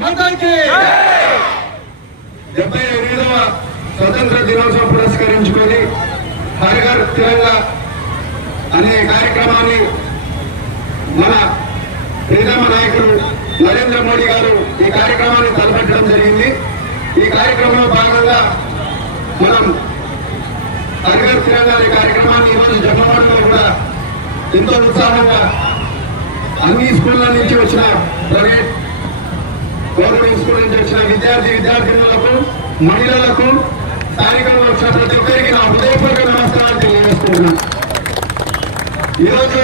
మాతాకి డెబ్బై ఎనిమిదవ స్వతంత్ర దినోత్సవం పురస్కరించుకొని హరిగర్ తెలంగాణ అనే కార్యక్రమాన్ని మన ప్రియతమ నాయకుడు నరేంద్ర మోడీ గారు ఈ కార్యక్రమాన్ని తలపెట్టడం జరిగింది. ఈ కార్యక్రమంలో భాగంగా మనం హరిగర్ తెలంగాణ అనే కార్యక్రమాన్ని ఈరోజు జమ్మవాడలో కూడా ఎంతో ఉత్సాహంగా అన్ని స్కూళ్ళ నుంచి వచ్చిన ప్రైవేట్ గవర్నమెంట్ స్కూల్ నుంచి వచ్చిన విద్యార్థి విద్యార్థినులకు మహిళలకు స్థానికంగా వచ్చిన ప్రతి ఒక్కరికి నా హృదయపూర్వక నమస్కారాలు తెలియజేసుకుంటున్నాను. ఈరోజు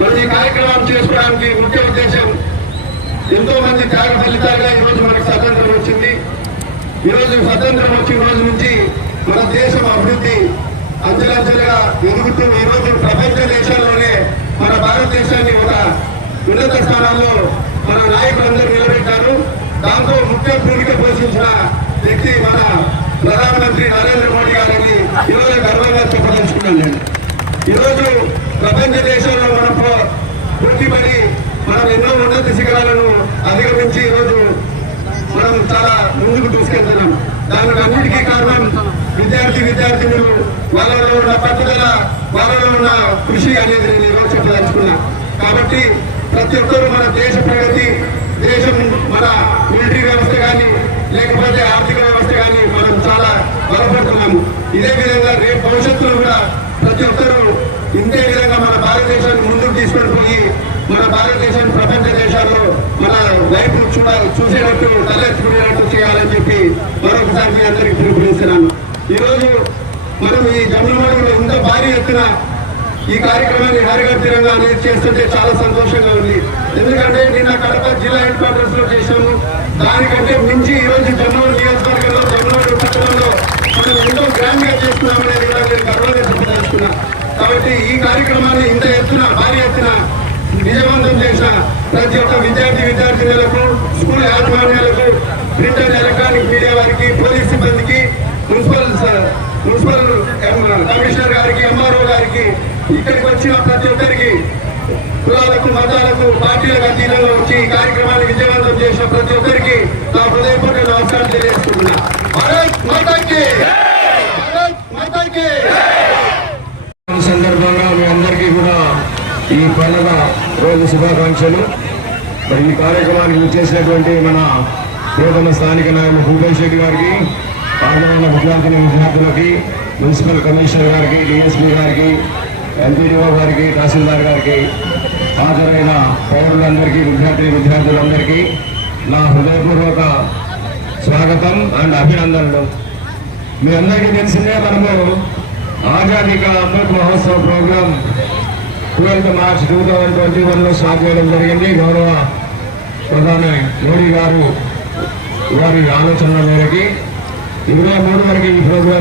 మరి ఈ కార్యక్రమం చేసుకోవడానికి ముఖ్య ఉద్దేశం ఎంతో మంది త్యాగ ఫలితాలుగా ఈరోజు మనకు స్వతంత్రం వచ్చింది. ఈరోజు స్వతంత్రం వచ్చిన రోజు నుంచి మన దేశం అభివృద్ధి అంచెలంచెలుగా ఎదుగుతూ ఈరోజు ప్రపంచ దేశాల్లోనే మన భారతదేశాన్ని ఒక ఉన్నత స్థానాల్లో మన నాయకులందరూ నిలబెట్టారు. దాంతో ముఖ్య భూమిక పోషించిన వ్యక్తి మన ప్రధానమంత్రి నరేంద్ర మోడీ గారని ఈరోజు గర్వంగా చెప్పదలుచుకున్నాను నేను. ఈరోజు ప్రపంచ దేశంలో మనం పో- పోటీపడి మనం ఎన్నో ఉన్నత శిఖరాలను అధిగమించి ఈరోజు మనం చాలా ముందుకు దూసుకెళ్తున్నాం. దానికి అన్నిటికీ కారణం విద్యార్థి విద్యార్థినులు వాళ్ళలో ఉన్న పట్టుదల వాళ్ళలో ఉన్న కృషి అనేది నేను చెప్పదలుచుకున్నా కాబట్టి ప్రతి ఒక్కరూ మన దేశ ప్రగతి దేశం మన మిలిటరీ వ్యవస్థ కానీ లేకపోతే ఆర్థిక వ్యవస్థ కానీ మనం చాలా బలపడుతున్నాము. ఇదే విధంగా రేపు భవిష్యత్తులో కూడా ప్రతి ఒక్కరూ ఇంతే విధంగా మన భారతదేశాన్ని ముందుకు తీసుకొని పోయి మన భారతదేశాన్ని ప్రపంచ దేశాల్లో మన వైపు చూడ చూసేటట్టు తలెత్తుకునేటట్టు చేయాలని చెప్పి మరొకసారి మీ అందరికీ పిలుపునిస్తున్నాను ఈరోజు మనం ఈ జమ్ములమడుగులో ఇంత భారీ ఎత్తున ఈ కార్యక్రమాన్ని హరిగర్తిరంగా అనేది చేస్తుంటే చాలా సంతోషంగా ఉంది. ఎందుకంటే నిన్న కడప జిల్లా హెడ్ క్వార్టర్స్లో చేశాము. దానికంటే మించి ఈ రోజు జమ్మూరు నియోజకవర్గంలో జమ్మూరు పట్టణంలో మనం ఎంతో గ్రాండ్గా అనేది కూడా నేను గర్వంగా చెప్పదలుచుకున్నా. కాబట్టి ఈ కార్యక్రమాన్ని ఇంత ఎత్తున భారీ ఎత్తున విజయవంతం చేసిన ప్రతి ఒక్క విద్యార్థి విద్యార్థినులకు స్కూల్ యాజమాన్యాలకు ప్రింట్ అండ్ ఎలక్ట్రానిక్ మీడియా వారికి పోలీస్ సిబ్బందికి మున్సిపల్ స- మున్సిపల్ కమిషనర్ గారికి ఎంఆర్ఓ గారికి ఇక్కడికి వచ్చిన ప్రతి ఒక్కరికి కులాలకు మతాలకు పార్టీలకు అతీతంగా వచ్చి ఈ కార్యక్రమాన్ని విజయవంతం చేసిన ప్రతి ఒక్కరికి నా హృదయపూర్వక నమస్కారం తెలియజేస్తున్నా భారత్ మాతాకి భారత్ మాతాకి సందర్భంగా మీ అందరికీ కూడా ఈ పండుగ రోజు శుభాకాంక్షలు. మరి ఈ కార్యక్రమానికి వచ్చేసినటువంటి మన ప్రియతమ స్థానిక నాయకులు భూపేష్ రెడ్డి గారికి పాల్గొన్న విద్యార్థిని విద్యార్థులకి మున్సిపల్ కమిషనర్ గారికి డిఎస్పీ గారికి ఎంపీడీఓ గారికి తహసీల్దార్ గారికి హాజరైన పౌరులందరికీ విద్యార్థి విద్యార్థులందరికీ నా హృదయపూర్వక స్వాగతం అండ్ అభినందనలు. మీ అందరికీ తెలిసిందే మనము Azadi Ka Amrit Mahotsav program twelfth March two thousand twenty వన్లో స్టార్ట్ చేయడం జరిగింది. గౌరవ ప్రధాని మోడీ గారు వారి ఆలోచనల మేరకి ఇరవై మూడు వరకు ఈ ప్రోగ్రాం